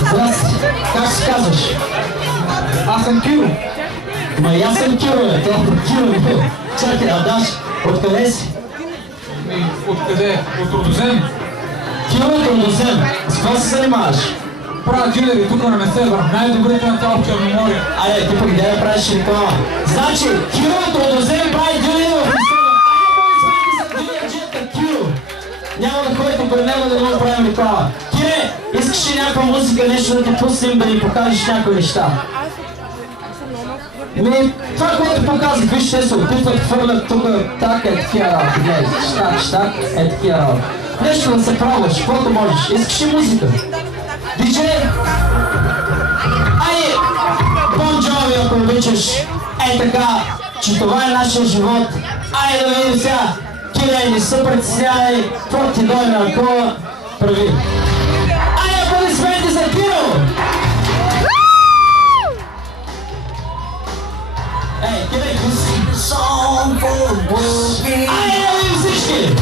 Здрасти, как се казваш? Аз съм Киро. Ма и аз съм Киро, бе, Киро. Чакай, Даш, откъде си? Откъде? От Родозем. Киро от Родозем, с какво се занимаваш? Правя дилери тук на Несебър, най-добрите на цяло Черноморие. Айде, ти пък да правиш реклама. Значи, Киро от Родозем прави дилери в Несебър. Айде, бъде свърти за Киро. Няма да ходите при него да не правим реклама. Кире, искаш ли някаква музика, нещо да ти пуснем, да ни покажеш някои неща? Това, което показах, виж, те се опитват, хвърлят тук, така е такива работи, гледай, щак, е такива работи. Нещо да се пробваш, каквото можеш. Искаш ли музика? Диджей? Айде, Бон Джови, ако обичаш, така, че това е нашия живот. Айде да видим сега, Кире, не се притеснявай, какво ти дойде на ръкова, прави. Айде, аплодисменти за Киро! Ей, Кире, айде да видим всички!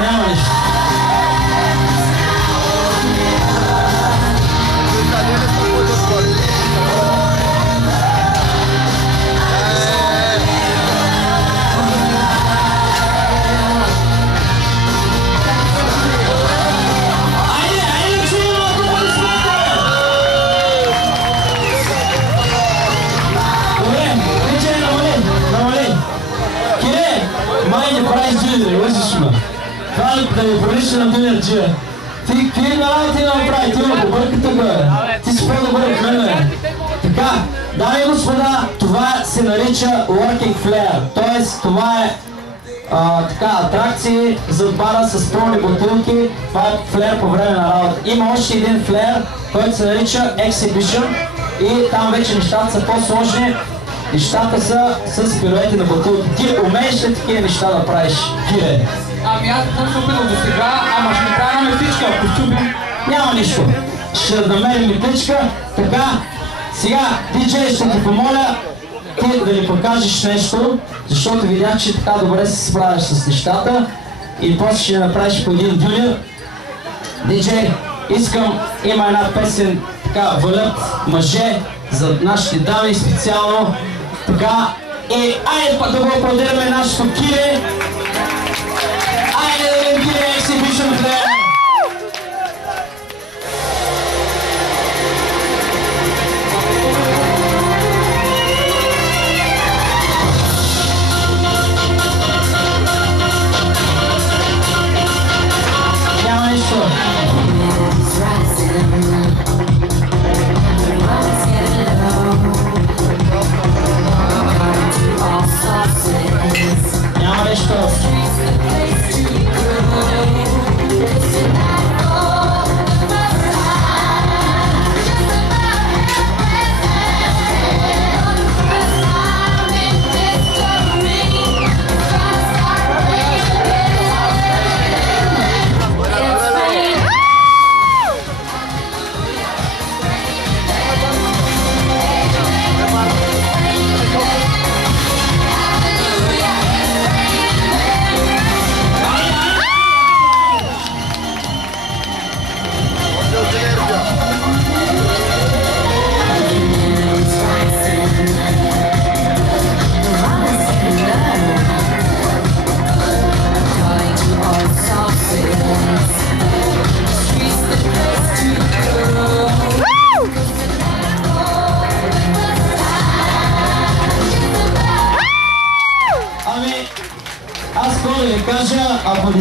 Няма нищо. Това да ми пролича на динерджия. Ти какви работи да направи? Ти ме побърка тук, бе. Ти си по-добър от мен, бе. Така, дами и господа, това се нарича Working Flare. Тоест, това е атракции за бара с пълни бутилки. Това е флер по време на работа. Има още един флер, който се нарича Exhibition. И там вече нещата са по-сложни. Нещата са с пируети на бутилки. Ти умееш ли такива неща да правиш, Кире? Ами аз не съм се опитал до сега, ама ще ми трябва на метличка, ако щупим. Няма нищо. Ще намерим метличка. Така, сега, диджей, ще ти помоля ти да ни покажеш нещо, защото видях, че така добре се справяш с нещата и после ще направиш по един дюнер. Диджей, искам, има една песен, така, валят мъже за нашите дами специално. Така, и айде път да го аплодираме нашето Кире. Айде да видим Кире Exhibition Flare. Няма нищо. Няма нищо. Аз какво да ви кажа, ако